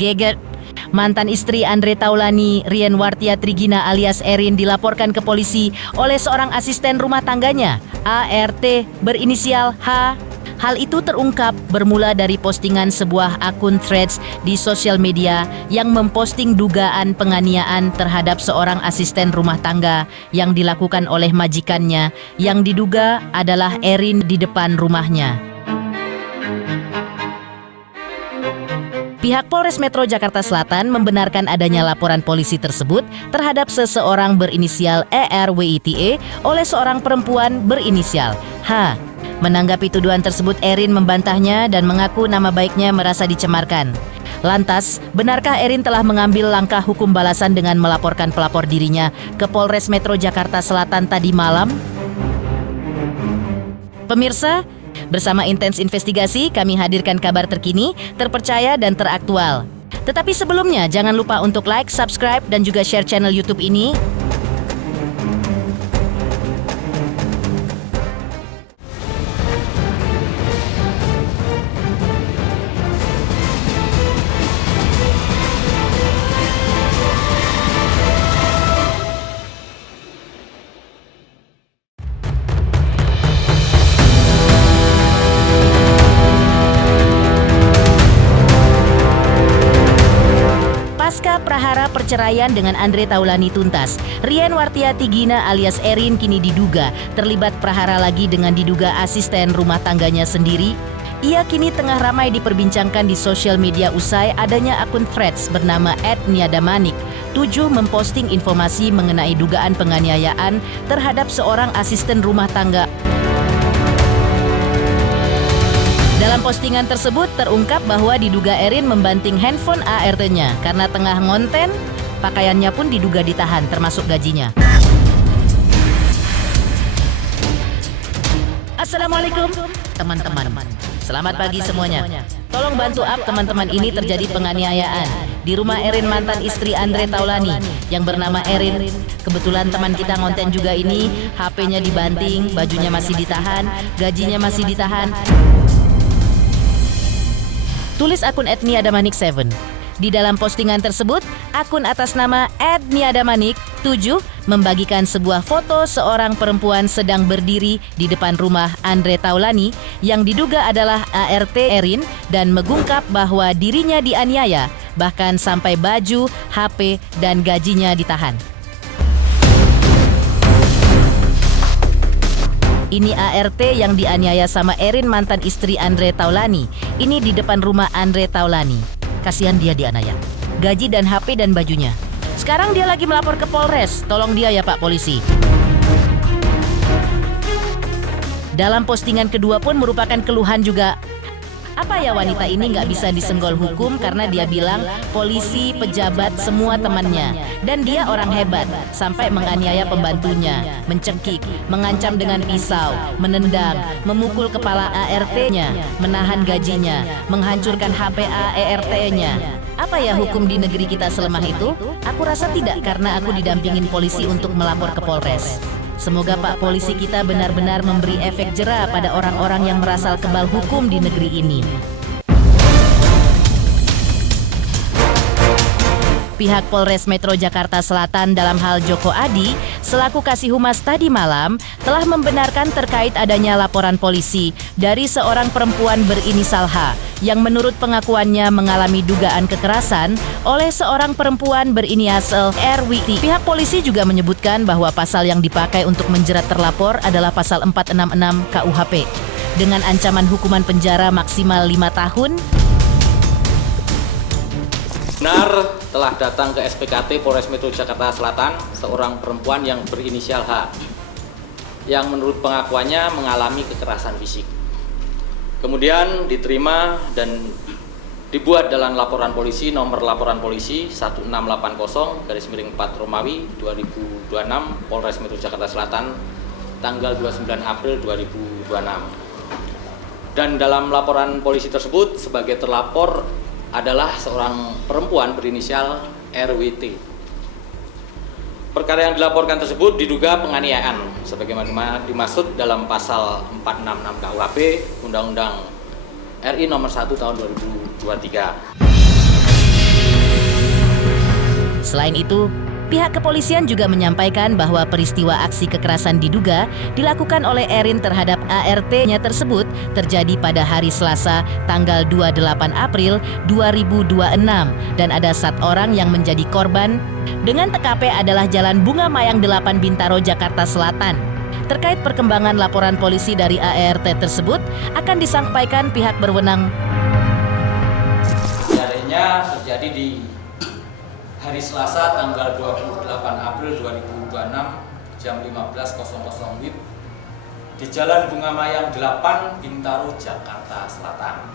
Geger. Mantan istri Andre Taulani, Rien Wartia Trigina alias Erin, dilaporkan ke polisi oleh seorang asisten rumah tangganya, ART berinisial H. Hal itu terungkap bermula dari postingan sebuah akun Threads di sosial media yang memposting dugaan penganiayaan terhadap seorang asisten rumah tangga yang dilakukan oleh majikannya yang diduga adalah Erin di depan rumahnya. Pihak Polres Metro Jakarta Selatan membenarkan adanya laporan polisi tersebut terhadap seseorang berinisial ERWITE oleh seorang perempuan berinisial H. Menanggapi tuduhan tersebut, Erin membantahnya dan mengaku nama baiknya merasa dicemarkan. Lantas, benarkah Erin telah mengambil langkah hukum balasan dengan melaporkan pelapor dirinya ke Polres Metro Jakarta Selatan tadi malam? Pemirsa, bersama Intens Investigasi, kami hadirkan kabar terkini, terpercaya, dan teraktual. Tetapi sebelumnya, jangan lupa untuk like, subscribe, dan juga share channel YouTube ini. Pasca prahara perceraian dengan Andre Taulani tuntas, Rien Wartia Trigina alias Erin kini diduga terlibat prahara lagi dengan diduga asisten rumah tangganya sendiri. Ia kini tengah ramai diperbincangkan di sosial media usai adanya akun Threads bernama @niadamanik 7 memposting informasi mengenai dugaan penganiayaan terhadap seorang asisten rumah tangga. Dalam postingan tersebut terungkap bahwa diduga Erin membanting handphone ART-nya karena tengah ngonten, pakaiannya pun diduga ditahan termasuk gajinya. Assalamualaikum teman-teman. Selamat pagi semuanya. Tolong bantu up teman-teman, ini terjadi penganiayaan di rumah Erin mantan istri Andre Taulani yang bernama Erin. Kebetulan teman kita ngonten juga ini, HP-nya dibanting, bajunya masih ditahan, gajinya masih ditahan. Tulis akun @niadamanik7. Di dalam postingan tersebut, akun atas nama @niadamanik7 membagikan sebuah foto seorang perempuan sedang berdiri di depan rumah Andre Taulani yang diduga adalah ART Erin dan mengungkap bahwa dirinya dianiaya, bahkan sampai baju, HP, dan gajinya ditahan. Ini ART yang dianiaya sama Erin mantan istri Andre Taulani. Ini di depan rumah Andre Taulani. Kasihan dia dianiaya. Gaji dan HP dan bajunya. Sekarang dia lagi melapor ke Polres. Tolong dia ya Pak Polisi. Dalam postingan kedua pun merupakan keluhan juga. Apa ya wanita ini nggak bisa disenggol hukum karena dia bilang polisi, pejabat, semua temannya. Dan dia orang hebat, sampai menganiaya pembantunya, mencekik, mengancam dengan pisau, menendang, memukul kepala ART-nya, menahan gajinya, menghancurkan HP ART-nya. Apa ya hukum di negeri kita selemah itu? Aku rasa tidak, karena aku didampingin polisi untuk melapor ke Polres. Semoga Pak Polisi kita benar-benar memberi efek jera pada orang-orang yang merasal kebal hukum di negeri ini. Pihak Polres Metro Jakarta Selatan dalam hal Joko Adi selaku Kasih Humas tadi malam telah membenarkan terkait adanya laporan polisi dari seorang perempuan berinisial H yang menurut pengakuannya mengalami dugaan kekerasan oleh seorang perempuan berinisial RWT. Pihak polisi juga menyebutkan bahwa pasal yang dipakai untuk menjerat terlapor adalah pasal 466 KUHP dengan ancaman hukuman penjara maksimal 5 tahun. Benar telah datang ke SPKT Polres Metro Jakarta Selatan seorang perempuan yang berinisial H yang menurut pengakuannya mengalami kekerasan fisik. Kemudian diterima dan dibuat dalam laporan polisi nomor laporan polisi 1680/4 Romawi 2026 Polres Metro Jakarta Selatan tanggal 29 April 2026. Dan dalam laporan polisi tersebut sebagai terlapor adalah seorang perempuan berinisial RWT. Perkara yang dilaporkan tersebut diduga penganiayaan sebagaimana dimaksud dalam pasal 466 KUHP Undang-Undang RI nomor 1 tahun 2023. Selain itu, pihak kepolisian juga menyampaikan bahwa peristiwa aksi kekerasan diduga dilakukan oleh Erin terhadap ART-nya tersebut terjadi pada hari Selasa tanggal 28 April 2026 dan ada 1 orang yang menjadi korban dengan TKP adalah Jalan Bunga Mayang 8 Bintaro, Jakarta Selatan. Terkait perkembangan laporan polisi dari ART tersebut akan disampaikan pihak berwenang. Kejadiannya terjadi di hari Selasa tanggal 28 April 2026 jam 15.00 WIB di Jalan Bunga Mayang 8 Bintaro, Jakarta Selatan.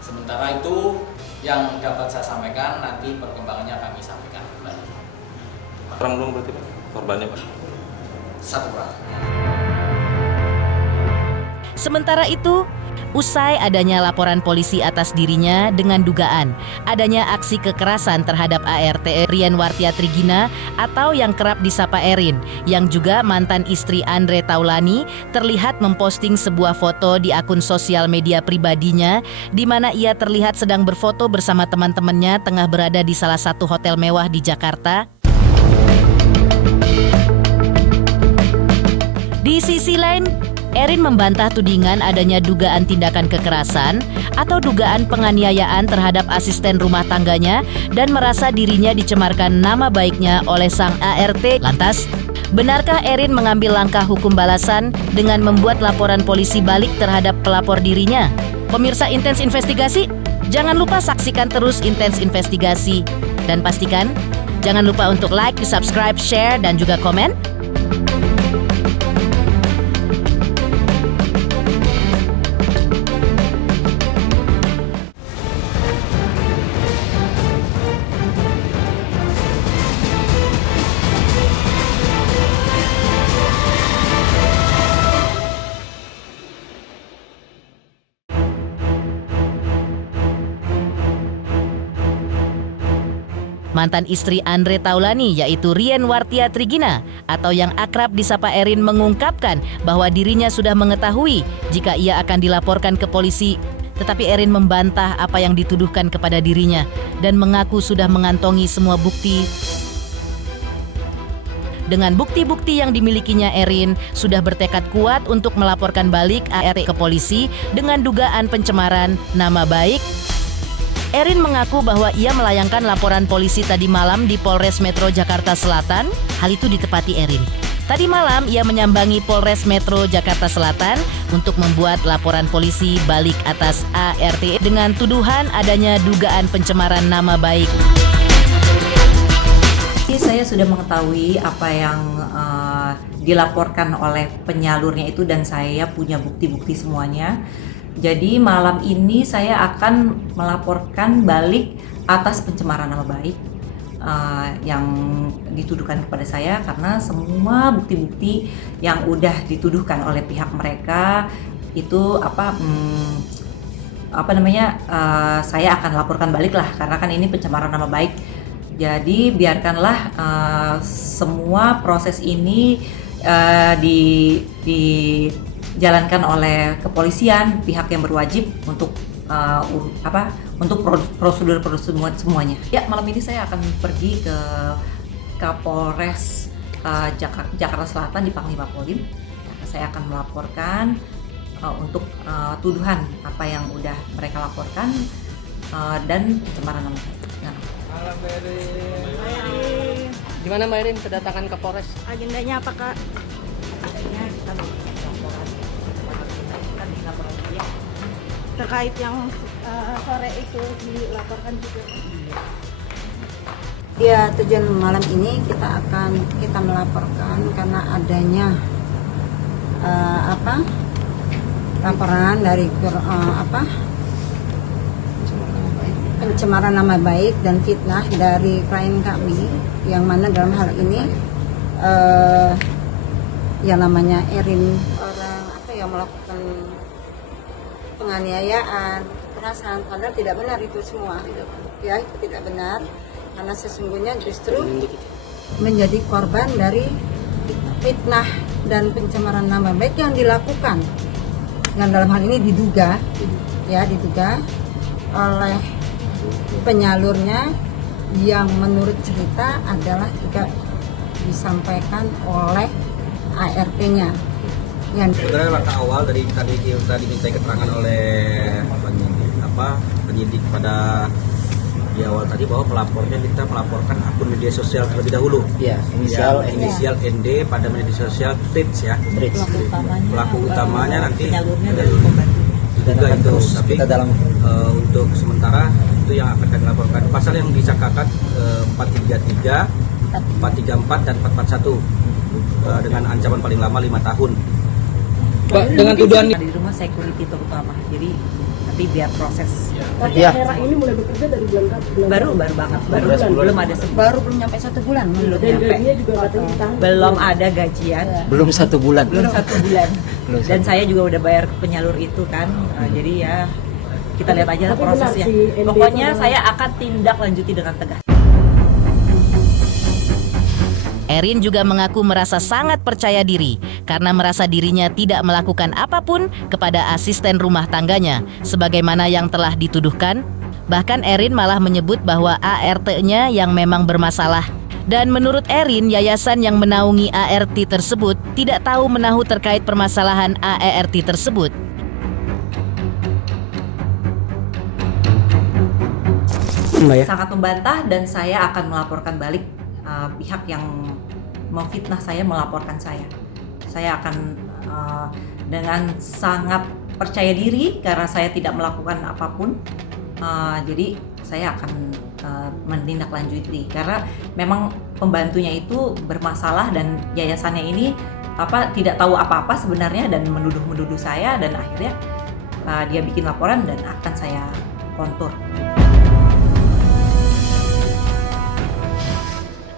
Sementara itu yang dapat saya sampaikan nanti perkembangannya kami sampaikan kembali. Orang belum berarti Pak? Korbannya Pak? 1 orang. Sementara itu, usai adanya laporan polisi atas dirinya dengan dugaan adanya aksi kekerasan terhadap ART Rian Wartia Trigina atau yang kerap disapa Erin, yang juga mantan istri Andre Taulani, terlihat memposting sebuah foto di akun sosial media pribadinya di mana ia terlihat sedang berfoto bersama teman-temannya tengah berada di salah satu hotel mewah di Jakarta. Di sisi lain, Erin membantah tudingan adanya dugaan tindakan kekerasan atau dugaan penganiayaan terhadap asisten rumah tangganya dan merasa dirinya dicemarkan nama baiknya oleh sang ART. Lantas, benarkah Erin mengambil langkah hukum balasan dengan membuat laporan polisi balik terhadap pelapor dirinya? Pemirsa Intens Investigasi, jangan lupa saksikan terus Intens Investigasi. Dan pastikan, jangan lupa untuk like, subscribe, share, dan juga komen. Mantan istri Andre Taulani yaitu Rian Wartia Trigina atau yang akrab disapa Erin mengungkapkan bahwa dirinya sudah mengetahui jika ia akan dilaporkan ke polisi. Tetapi Erin membantah apa yang dituduhkan kepada dirinya dan mengaku sudah mengantongi semua bukti. Dengan bukti-bukti yang dimilikinya, Erin sudah bertekad kuat untuk melaporkan balik ART ke polisi dengan dugaan pencemaran nama baik. Erin mengaku bahwa ia melayangkan laporan polisi tadi malam di Polres Metro Jakarta Selatan. Hal itu ditepati Erin. Tadi malam ia menyambangi Polres Metro Jakarta Selatan untuk membuat laporan polisi balik atas ART dengan tuduhan adanya dugaan pencemaran nama baik. Saya sudah mengetahui apa yang dilaporkan oleh penyalurnya itu dan saya punya bukti-bukti semuanya. Jadi malam ini saya akan melaporkan balik atas pencemaran nama baik yang dituduhkan kepada saya, karena semua bukti-bukti yang udah dituduhkan oleh pihak mereka itu saya akan laporkan balik lah, karena kan ini pencemaran nama baik. Jadi biarkanlah semua proses ini dijalankan oleh kepolisian, pihak yang berwajib untuk prosedur semuanya. Ya, malam ini saya akan pergi ke Kapolres Jakarta Selatan di Panglima Polim. Saya akan melaporkan untuk tuduhan apa yang udah mereka laporkan dan pencemaran nama baik. Halo Mbak Erin. Gimana Mbak Erin kedatangan ke Polres? Agendanya apa Kak? Agendanya kita laporan dia. Terkait yang sore itu dilaporkan juga. Ya, tujuan malam ini kita melaporkan karena adanya laporan dari pencemaran nama baik dan fitnah dari klien kami, yang mana dalam hal ini yang namanya Erin, orang yang melakukan penganiayaan, kekerasan, padahal tidak benar itu semua. Ya, itu tidak benar, karena sesungguhnya justru menjadi korban dari fitnah dan pencemaran nama baik yang dilakukan, yang dalam hal ini diduga oleh penyalurnya yang menurut cerita adalah juga disampaikan oleh ART-nya. Yang Sebenarnya langkah awal dari tadi minta keterangan oleh penyidik pada di awal tadi bahwa kita melaporkan akun media sosial terlebih dahulu. Iya, Inisial ND pada media sosial Trits ya. Pelaku utamanya nanti penyalurnya dari pembantu. juga itu, tapi untuk sementara itu yang akan kami laporkan. Pasal yang disangkakan 433, 434 dan 441 dengan ancaman paling lama 5 tahun. Pak, dengan tuduhan Di rumah security terutama. Jadi nanti biar proses. ya. ini mulai bekerja dari Baru banget. Belum ada baru belum nyampe 1 bulan menurut belum ada gajian. Belum 1 bulan. Belum 1 bulan. Dan saya juga udah bayar ke penyalur itu kan. Jadi ya kita lihat aja prosesnya. Pokoknya saya akan tindak lanjuti dengan tegas. Erin juga mengaku merasa sangat percaya diri karena merasa dirinya tidak melakukan apapun kepada asisten rumah tangganya sebagaimana yang telah dituduhkan. Bahkan Erin malah menyebut bahwa ART-nya yang memang bermasalah. Dan menurut Erin, yayasan yang menaungi ART tersebut tidak tahu menahu terkait permasalahan ART tersebut. Sangat membantah dan saya akan melaporkan balik pihak yang memfitnah saya melaporkan saya. Saya akan dengan sangat percaya diri karena saya tidak melakukan apapun. Jadi saya akan menindaklanjuti karena memang pembantunya itu bermasalah dan yayasannya ini tidak tahu apa-apa sebenarnya dan menuduh saya dan akhirnya dia bikin laporan dan akan saya kontur.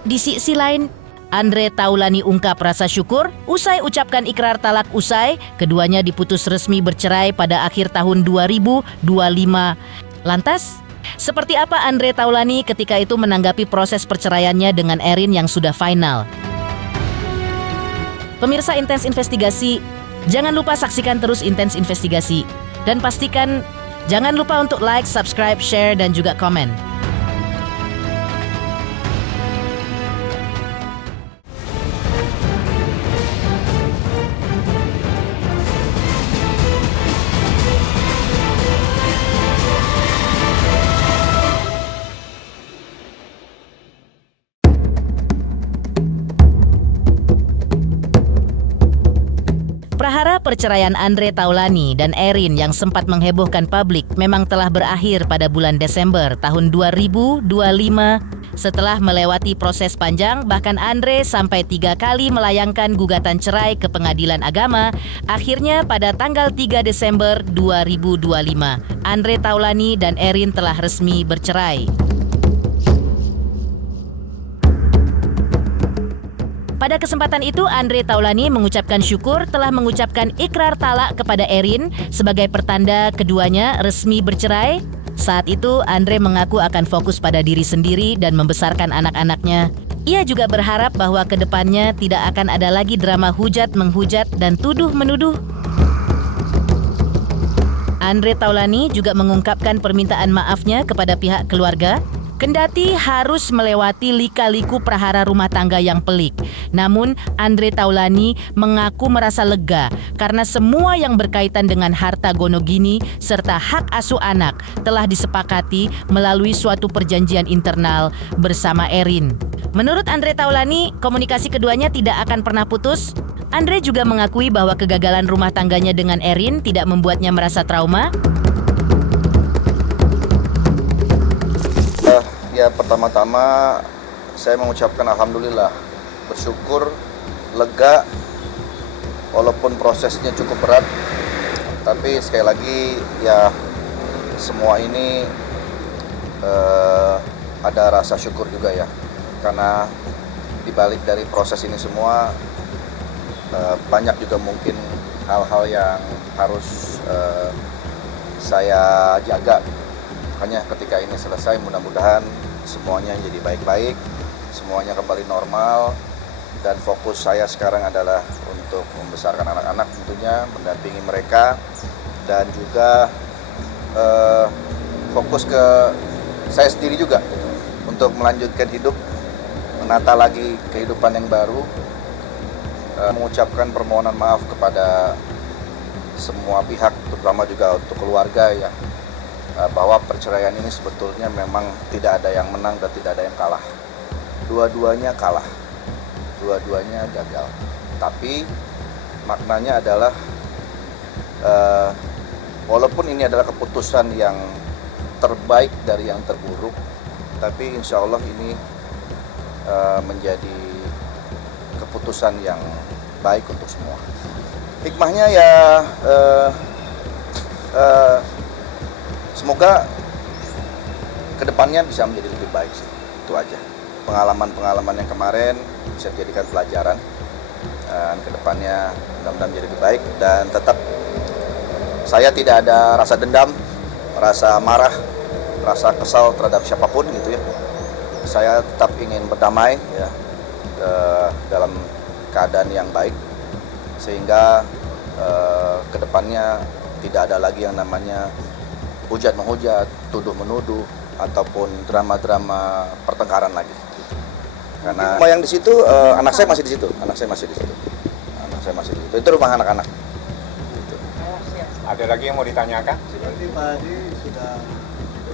Di sisi lain, Andre Taulani ungkap rasa syukur usai ucapkan ikrar talak usai, keduanya diputus resmi bercerai pada akhir tahun 2025. Lantas, seperti apa Andre Taulani ketika itu menanggapi proses perceraiannya dengan Erin yang sudah final? Pemirsa Intens Investigasi, jangan lupa saksikan terus Intens Investigasi. Dan pastikan jangan lupa untuk like, subscribe, share, dan juga komen. Prahara perceraian Andre Taulani dan Erin yang sempat menghebohkan publik memang telah berakhir pada bulan Desember tahun 2025. Setelah melewati proses panjang, bahkan Andre sampai 3 kali melayangkan gugatan cerai ke Pengadilan Agama. Akhirnya pada tanggal 3 Desember 2025, Andre Taulani dan Erin telah resmi bercerai. Pada kesempatan itu, Andre Taulani mengucapkan syukur telah mengucapkan ikrar talak kepada Erin sebagai pertanda keduanya resmi bercerai. Saat itu, Andre mengaku akan fokus pada diri sendiri dan membesarkan anak-anaknya. Ia juga berharap bahwa ke depannya tidak akan ada lagi drama hujat-menghujat dan tuduh-menuduh. Andre Taulani juga mengungkapkan permintaan maafnya kepada pihak keluarga. Kendati harus melewati lika-liku prahara rumah tangga yang pelik, namun Andre Taulani mengaku merasa lega karena semua yang berkaitan dengan harta gonogini serta hak asuh anak telah disepakati melalui suatu perjanjian internal bersama Erin. Menurut Andre Taulani, komunikasi keduanya tidak akan pernah putus. Andre juga mengakui bahwa kegagalan rumah tangganya dengan Erin tidak membuatnya merasa trauma. Ya, pertama-tama saya mengucapkan alhamdulillah, bersyukur, lega, walaupun prosesnya cukup berat, tapi sekali lagi ya semua ini ada rasa syukur juga ya, karena dibalik dari proses ini semua banyak juga mungkin hal-hal yang harus saya jaga. Makanya ketika ini selesai, mudah-mudahan semuanya jadi baik-baik, semuanya kembali normal, dan fokus saya sekarang adalah untuk membesarkan anak-anak tentunya, mendampingi mereka, dan juga fokus ke saya sendiri juga, untuk melanjutkan hidup, menata lagi kehidupan yang baru, mengucapkan permohonan maaf kepada semua pihak, terutama juga untuk keluarga ya, bahwa perceraian ini sebetulnya memang tidak ada yang menang dan tidak ada yang kalah. Dua-duanya kalah, dua-duanya gagal. Tapi maknanya adalah walaupun ini adalah keputusan yang terbaik dari yang terburuk, tapi insya Allah ini menjadi keputusan yang baik untuk semua. Hikmahnya ya semoga kedepannya bisa menjadi lebih baik sih, itu aja. Pengalaman-pengalaman yang kemarin bisa dijadikan pelajaran, dan kedepannya mudah-mudahan menjadi lebih baik, dan tetap saya tidak ada rasa dendam, rasa marah, rasa kesal terhadap siapapun gitu ya. Saya tetap ingin berdamai ya, dalam keadaan yang baik, sehingga kedepannya tidak ada lagi yang namanya hujat menghujat, tuduh menuduh, ataupun drama-drama pertengkaran lagi. Karena yang di situ anak saya masih di situ, anak saya masih di situ. Itu rumah anak-anak. Gitu. Ada lagi yang mau ditanyakan? Berarti Pak Hadi sudah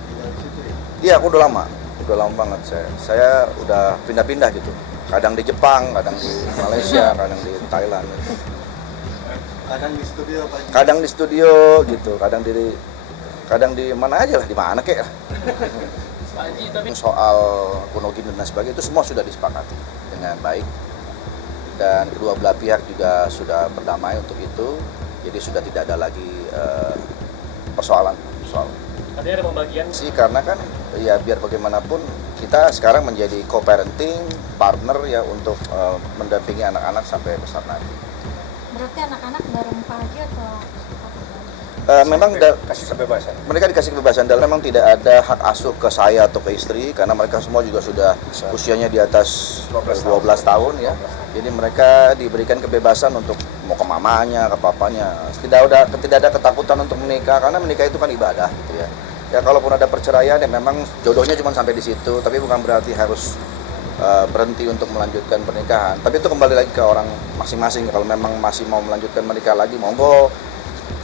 tinggal di situ ya? Iya, aku udah lama banget saya udah pindah-pindah gitu. Kadang di Jepang, kadang di Malaysia, kadang di Thailand. Gitu. Kadang di studio Pak Haji? Kadang di studio gitu, kadang di mana aja lah, di mana kek lah. Soal Gunogin dan sebagainya itu semua sudah disepakati dengan baik, dan kedua belah pihak juga sudah berdamai untuk itu, jadi sudah tidak ada lagi persoalan. Tadi ada pembagian sih, karena kan ya biar bagaimanapun kita sekarang menjadi co-parenting partner ya untuk mendampingi anak-anak sampai besar nanti. Berarti anak-anak bareng Pak Haji atau memang kasih kebebasan. Mereka dikasih kebebasan, dan memang tidak ada hak asuh ke saya atau ke istri, karena mereka semua juga sudah usianya di atas 12 tahun ya. Jadi mereka diberikan kebebasan untuk mau ke mamanya, ke papanya. Tidak ada ketakutan untuk menikah, karena menikah itu kan ibadah gitu ya. Ya kalaupun ada perceraian ya memang jodohnya cuma sampai di situ, tapi bukan berarti harus berhenti untuk melanjutkan pernikahan. Tapi itu kembali lagi ke orang masing-masing. Kalau memang masih mau melanjutkan menikah lagi, monggo.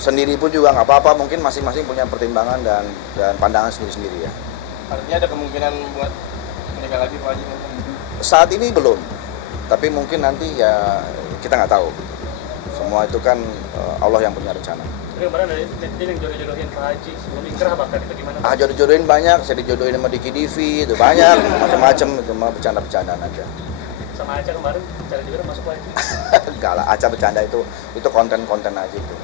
Sendiri pun juga nggak apa-apa, mungkin masing-masing punya pertimbangan dan pandangan sendiri-sendiri ya. Artinya ada kemungkinan buat menikah lagi Pak Haji? Saat ini belum, tapi mungkin nanti ya kita nggak tahu. Semua itu kan Allah yang punya rencana. Tapi kemarin ada netizen yang jodoh-jodohin Pak Haji sebelum ingkrah, bahkan itu gimana? Jodoh-jodohin banyak, saya dijodohin sama Diki Divi, itu banyak, macam-macam, itu mah bercanda-bercandaan aja. Sama Aca kemarin, cara juga masuk Pak Haji? Enggak lah, Aca bercanda itu konten-konten aja itu.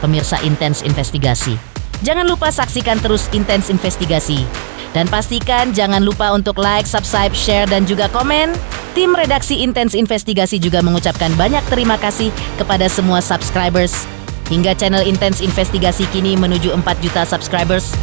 Pemirsa Intens Investigasi, jangan lupa saksikan terus Intens Investigasi. Dan pastikan jangan lupa untuk like, subscribe, share, dan juga komen. Tim redaksi Intens Investigasi juga mengucapkan banyak terima kasih kepada semua subscribers. Hingga channel Intens Investigasi kini menuju 4 juta subscribers.